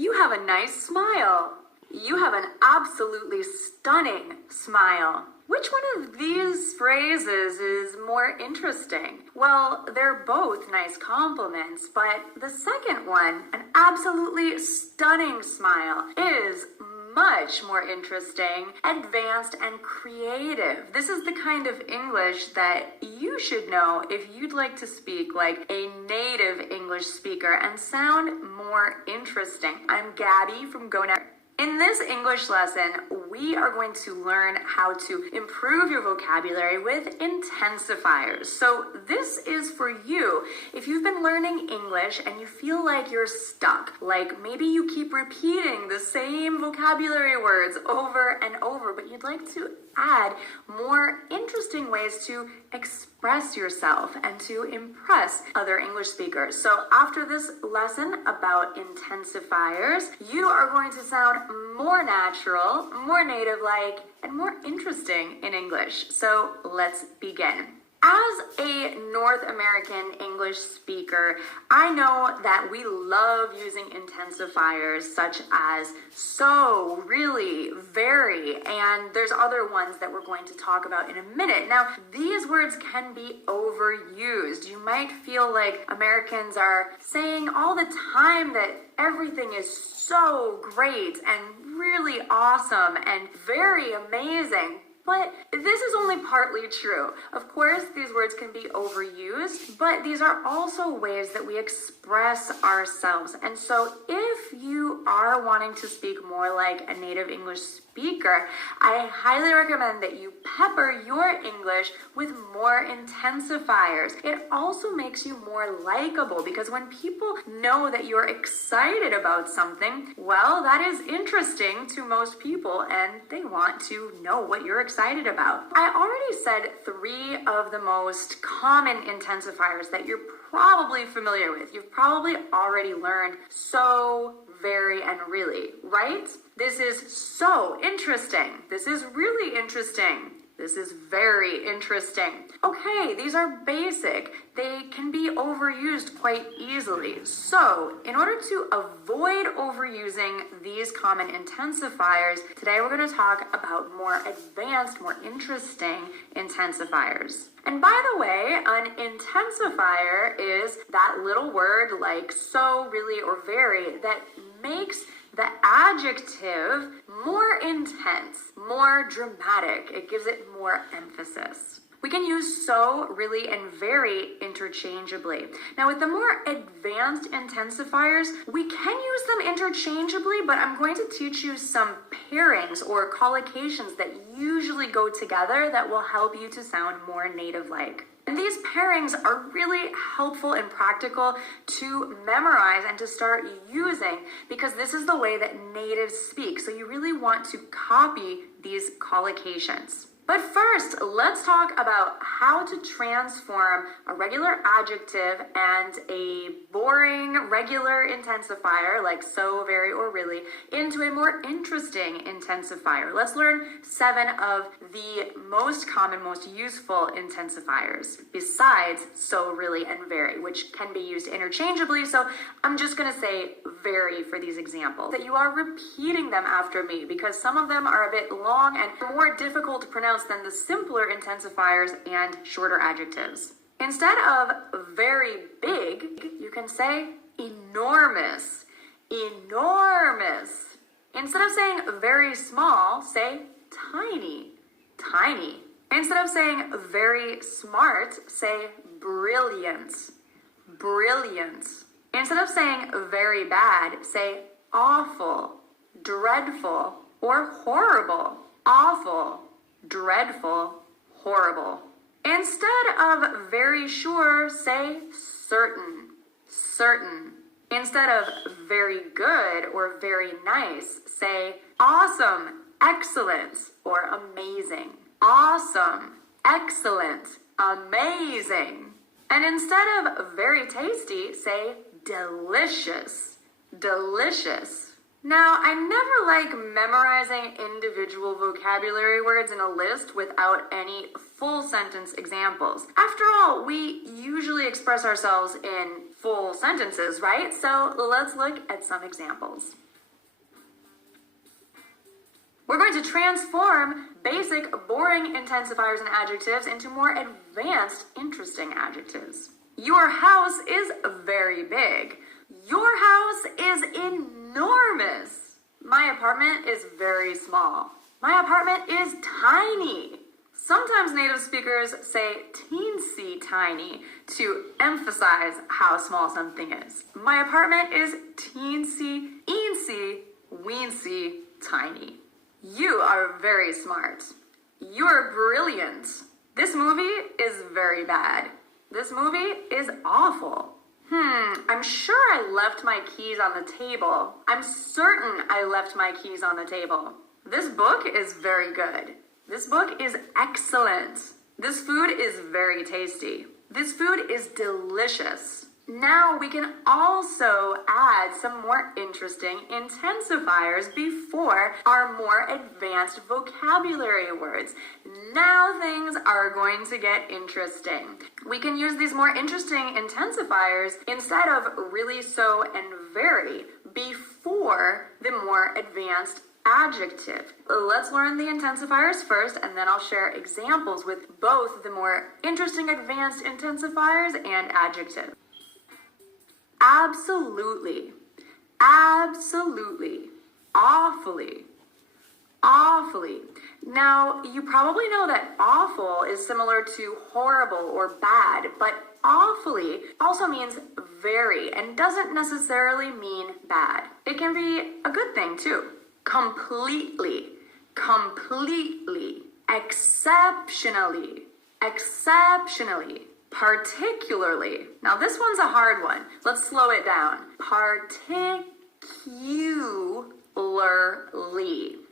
You have a nice smile. You have an absolutely stunning smile. Which one of these phrases is more interesting? Well, they're both nice compliments, but the second one, an absolutely stunning smile, is much more interesting, advanced, and creative. This is the kind of English that you should know if you'd like to speak like a native English speaker and sound more interesting. I'm Gabby from GoNet. In this English lesson, we are going to learn how to improve your vocabulary with intensifiers. So this is for you if you've been learning English and you feel like you're stuck, like maybe you keep repeating the same vocabulary words over and over, but you'd like to add more interesting ways to express yourself and to impress other English speakers. So after this lesson about intensifiers, you are going to sound more natural, more native-like, and more interesting in English. So let's begin. As a North American English speaker, I know that we love using intensifiers such as so, really, very, and there's other ones that we're going to talk about in a minute. Now, these words can be overused. You might feel like Americans are saying all the time that everything is so great and really awesome and very amazing. But this is only partly true. Of course, these words can be overused, but these are also ways that we express ourselves. And so if you are wanting to speak more like a native English speaker, I highly recommend that you pepper your English with more intensifiers. It also makes you more likable because when people know that you're excited about something, well, that is interesting to most people and they want to know what you're excited about. I already said 3 of the most common intensifiers that you're probably familiar with. You've probably already learned so, very, and really, right? This is so interesting. This is really interesting. This is very interesting. Okay, these are basic. They can be overused quite easily. So, in order to avoid overusing these common intensifiers, today we're going to talk about more advanced, more interesting intensifiers. And by the way, an intensifier is that little word like so, really, or very that makes the adjective more intense, more dramatic. It gives it more emphasis. We can use so, really, and very interchangeably. Now, with the more advanced intensifiers, we can use them interchangeably, but I'm going to teach you some pairings or collocations that usually go together that will help you to sound more native-like. And these pairings are really helpful and practical to memorize and to start using because this is the way that natives speak. So you really want to copy these collocations. But first, let's talk about how to transform a regular adjective and a boring regular intensifier like so, very, or really into a more interesting intensifier. Let's learn 7 of the most common, most useful intensifiers besides so, really, and very, which can be used interchangeably. So I'm just going to say very for these examples, that you are repeating them after me because some of them are a bit long and more difficult to pronounce than the simpler intensifiers and shorter adjectives. Instead of very big, you can say enormous, enormous. Instead of saying very small, say tiny, tiny. Instead of saying very smart, say brilliant, brilliant. Instead of saying very bad, say awful, dreadful, or horrible, awful, dreadful, horrible. Instead of very sure, say certain, certain. Instead of very good or very nice, say awesome, excellent, or amazing. Awesome, excellent, amazing. And instead of very tasty, say delicious, delicious. Now, I never like memorizing individual vocabulary words in a list without any full sentence examples. After all, we usually express ourselves in full sentences, right? So let's look at some examples. We're going to transform basic, boring intensifiers and adjectives into more advanced, interesting adjectives. Your house is very big. Your house is enormous. My apartment is very small. My apartment is tiny. Sometimes native speakers say teensy tiny to emphasize how small something is. My apartment is teensy, eensy, weensy, tiny. You are very smart. You're brilliant. This movie is very bad. This movie is awful. I'm sure I left my keys on the table. I'm certain I left my keys on the table. This book is very good. This book is excellent. This food is very tasty. This food is delicious. Now we can also add some more interesting intensifiers before our more advanced vocabulary words. Now things are going to get interesting. We can use these more interesting intensifiers instead of really, so, and very before the more advanced adjective. Let's learn the intensifiers first, and then I'll share examples with both the more interesting advanced intensifiers and adjectives. Absolutely, absolutely, awfully, awfully. Now, you probably know that awful is similar to horrible or bad, but awfully also means very and doesn't necessarily mean bad. It can be a good thing too. Completely, completely, exceptionally, exceptionally, particularly. Now this one's a hard one. Let's slow it down. Particularly.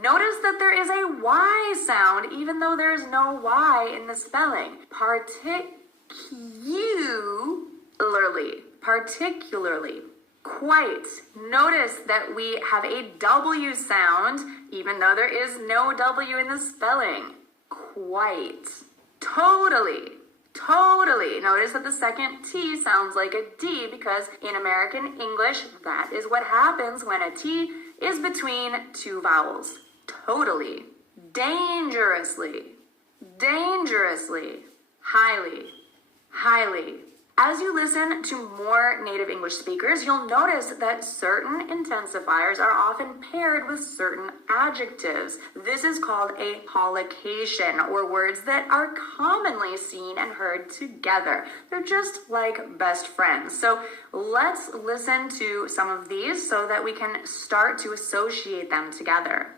Notice that there is a Y sound even though there's no Y in the spelling. Particularly. Particularly. Quite. Notice that we have a W sound even though there is no W in the spelling. Quite. Totally. Totally. Notice that the second T sounds like a D because in American English, that is what happens when a T is between two vowels. Totally. Dangerously. Dangerously. Highly. Highly. As you listen to more native English speakers, you'll notice that certain intensifiers are often paired with certain adjectives. This is called a collocation, or words that are commonly seen and heard together. They're just like best friends. So let's listen to some of these so that we can start to associate them together.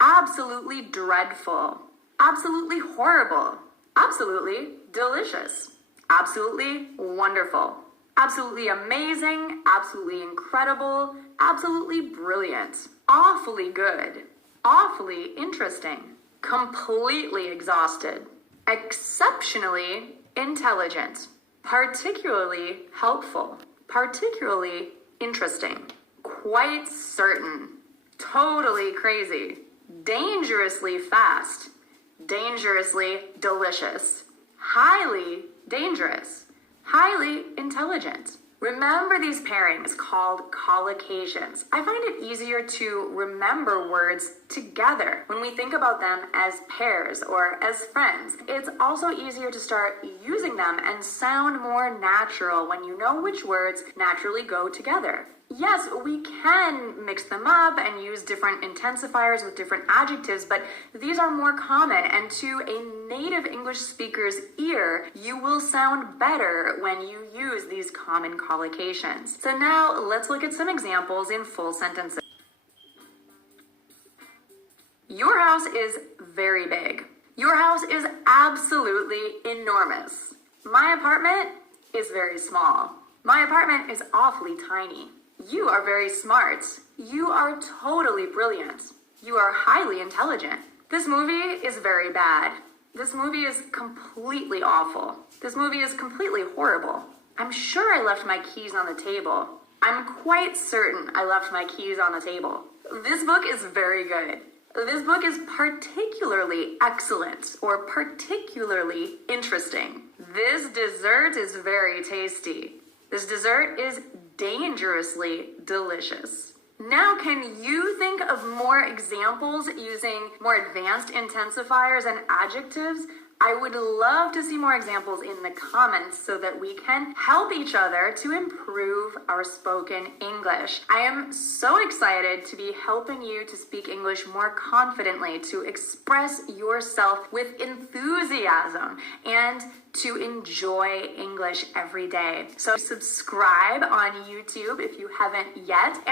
Absolutely dreadful. Absolutely horrible. Absolutely delicious. Absolutely wonderful. Absolutely amazing. Absolutely incredible. Absolutely brilliant. Awfully good. Awfully interesting. Completely exhausted. Exceptionally intelligent. Particularly helpful. Particularly interesting. Quite certain. Totally crazy. Dangerously fast. Dangerously delicious. Highly dangerous. Highly intelligent. Remember these pairings called collocations. I find it easier to remember words together when we think about them as pairs or as friends. It's also easier to start using them and sound more natural when you know which words naturally go together. Yes, we can mix them up and use different intensifiers with different adjectives, but these are more common, and to a native English speaker's ear, you will sound better when you use these common collocations. So now let's look at some examples in full sentences. Your house is very big. Your house is absolutely enormous. My apartment is very small. My apartment is awfully tiny. You are very smart. You are totally brilliant. You are highly intelligent. This movie is very bad. This movie is completely awful. This movie is completely horrible. I'm sure I left my keys on the table. I'm quite certain I left my keys on the table. This book is very good. This book is particularly excellent or particularly interesting. This dessert is very tasty. This dessert is dangerously delicious. Now, can you think of more examples using more advanced intensifiers and adjectives? I would love to see more examples in the comments so that we can help each other to improve our spoken English. I am so excited to be helping you to speak English more confidently, to express yourself with enthusiasm, and to enjoy English every day. So subscribe on YouTube if you haven't yet. And